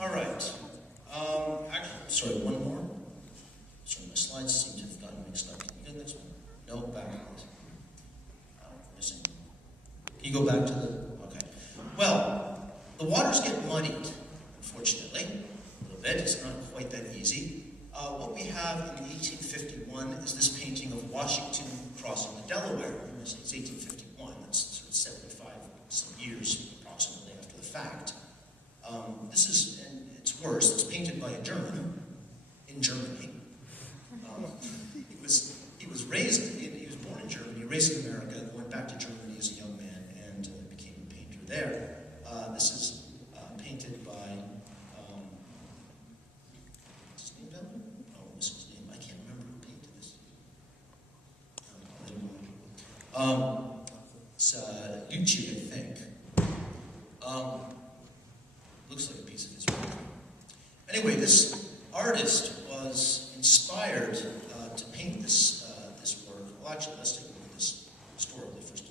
All right. Actually, sorry, one more. Sorry, my slides seem to have gotten mixed up. Can you get this one? No, back to this. Missing. Can you go back to the... Okay. Well, the waters get muddied, unfortunately. A little bit. It's not quite that easy. What we have in 1851 is this painting of Washington crossing the Delaware. It's 1851. That's sort of 75 some years, approximately, after the fact. This is, and it's worse, it's painted by a German in Germany. He was born in Germany, raised in America, went back to Germany as a young man, and became a painter there. This is painted by, what's his name down there? Oh, what's his name? I can't remember who painted this. It's Lucci, I think. Looks like a piece of his work. Anyway, this artist was inspired to paint this work. Well, actually, let's take a look at this historically, first of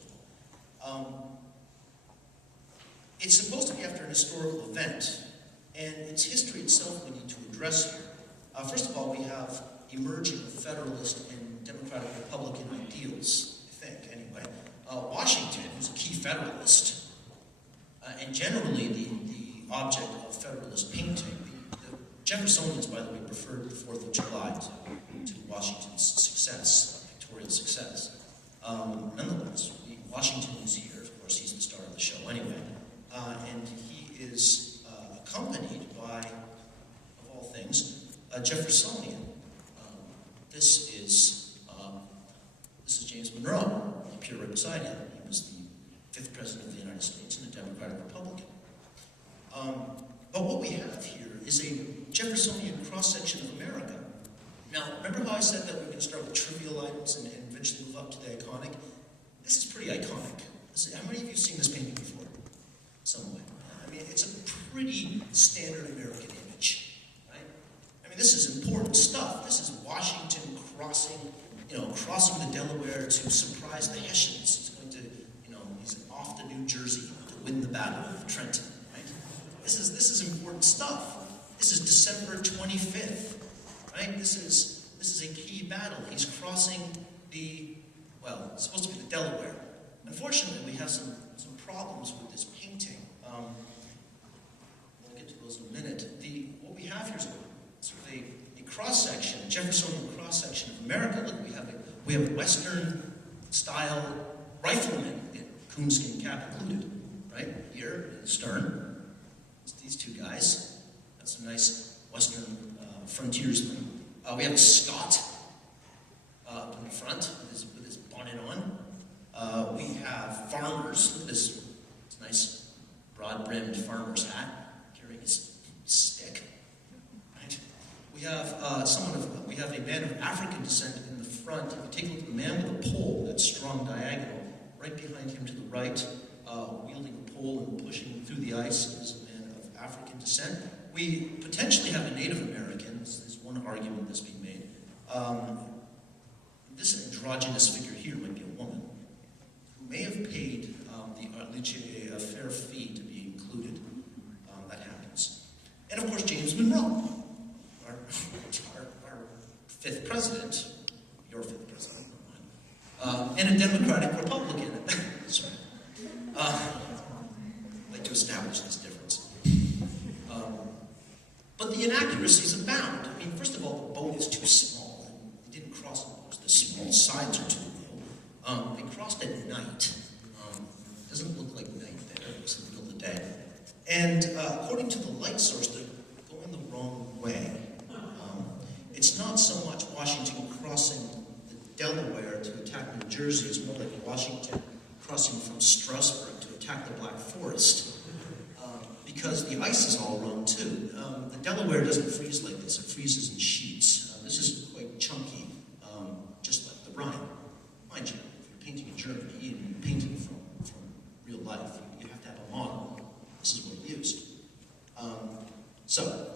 all. It's supposed to be after an historical event, and its history itself we need to address here. First of all, we have emerging Federalist and Democratic Republican ideals, I think, anyway. Washington, who's a key Federalist, and generally the object of Federalist painting. The Jeffersonians, by the way, preferred the 4th of July to Washington's success, pictorial success. Nonetheless, Washington is here. Of course, he's the star of the show anyway. And he is accompanied by, of all things, a Jeffersonian. This is James Monroe, up here right beside him. He was the 5th president of the United States and a Democratic Republican. But what we have here is a Jeffersonian cross-section of America. Now, remember how I said that we're going to start with trivial items and eventually move up to the iconic? This is pretty iconic. How many of you have seen this painting before? Some way. I mean, it's a pretty standard American image, right? I mean, this is important stuff. This is Washington crossing the Delaware to surprise the Hessians. He's going to, he's off to New Jersey to win the Battle of Trenton. This is important stuff. This is December 25th, right? This is a key battle. He's crossing it's supposed to be the Delaware. Unfortunately, we have some problems with this painting. We'll get to those in a minute. What we have here is sort of a cross-section, a Jeffersonian cross-section of America. Look, we have Western-style riflemen, coonskin cap included, right? Here in the stern. These two guys. That's a nice Western frontiersman. We have a Scot up in the front with his bonnet on. We have farmers. Look at this nice broad-brimmed farmer's hat carrying his stick. Right? We have a man of African descent in the front. If you take a look at the man with a pole that's strung diagonal, right behind him to the right, wielding a pole and pushing through the ice is a man of African descent. We potentially have a Native American. There's one argument that's being made. This androgynous figure here might be a woman who may have paid a fair fee to be included. That happens. And of course, James Monroe, our 5th president, your 5th president, and a Democratic Republican. Sorry. I'd like to establish this difference. But the inaccuracies abound. I mean, first of all, the boat is too small. They didn't cross the boat. The small sides are too low. They crossed at night. It doesn't look like night there. It looks like the middle of the day. And according to the light source, they're going the wrong way. It's not so much Washington crossing the Delaware to attack New Jersey. It's more like Washington crossing from Strasburg to attack the Black Forest. Because the ice is all wrong, too. The Delaware doesn't freeze like this. It freezes in sheets. This is quite chunky, just like the Rhine. Mind you, if you're painting in Germany and you're painting from real life, you have to have a model. This is what it used. So,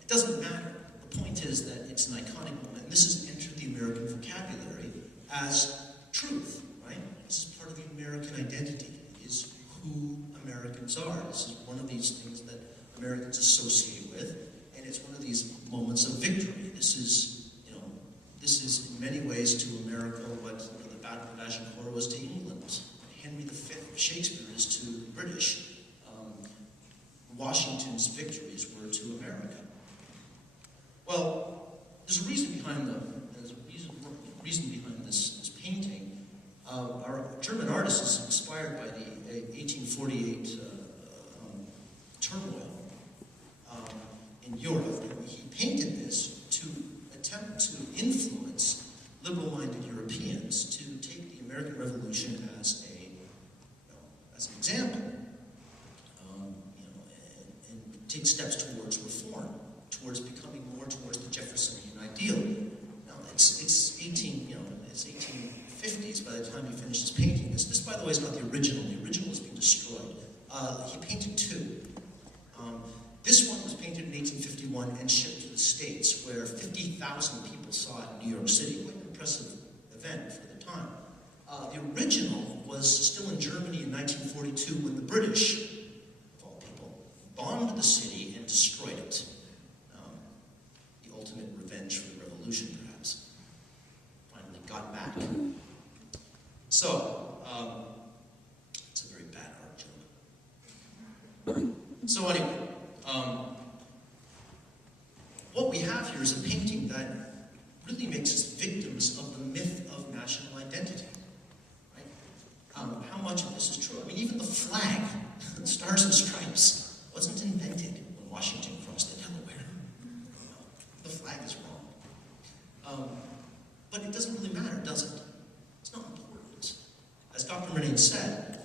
it doesn't matter. The point is that it's an iconic moment. This has entered the American vocabulary as truth, right? This is part of the American identity. It is who Americans are. This is one of these Americans associate with, and it's one of these moments of victory. This is, in many ways to America what the Battle of Agincourt was to England. Henry V of Shakespeare is to the British. Washington's victories were to America. Well, there's a reason behind this painting. Our German artist is inspired by the 1848 turmoil in Europe. And he painted this to attempt to influence liberal-minded Europeans to take the American Revolution as an example, and take steps towards reform, towards becoming more towards the Jeffersonian ideal. Now it's 1850s by the time he finishes painting this. This, by the way, is not the original. The original was being destroyed. He painted two. This one was painted in 1851 and shipped to the States, where 50,000 people saw it in New York City. Quite an impressive event for the time. The original was still in Germany in 1942 when the British, of all people, bombed the city and destroyed it. The ultimate revenge for the revolution, perhaps. Finally got back. So, it's a very bad art joke. So anyway, what we have here is a painting that really makes us victims of the myth of national identity. Right? How much of this is true? I mean, even the flag, the Stars and Stripes, wasn't invented when Washington crossed the Delaware. The flag is wrong. But it doesn't really matter, does it? It's not important. As Dr. Murnane said,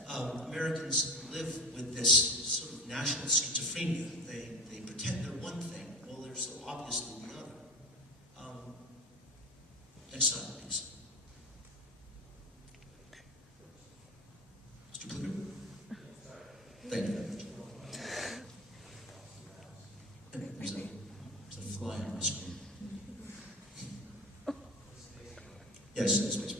Americans live with this sort of national schizophrenia. They pretend they're one thing, while they're so obviously the other. Next slide, please. Mr. Kluger? Thank you very much. There's a fly on my screen. Yes, space.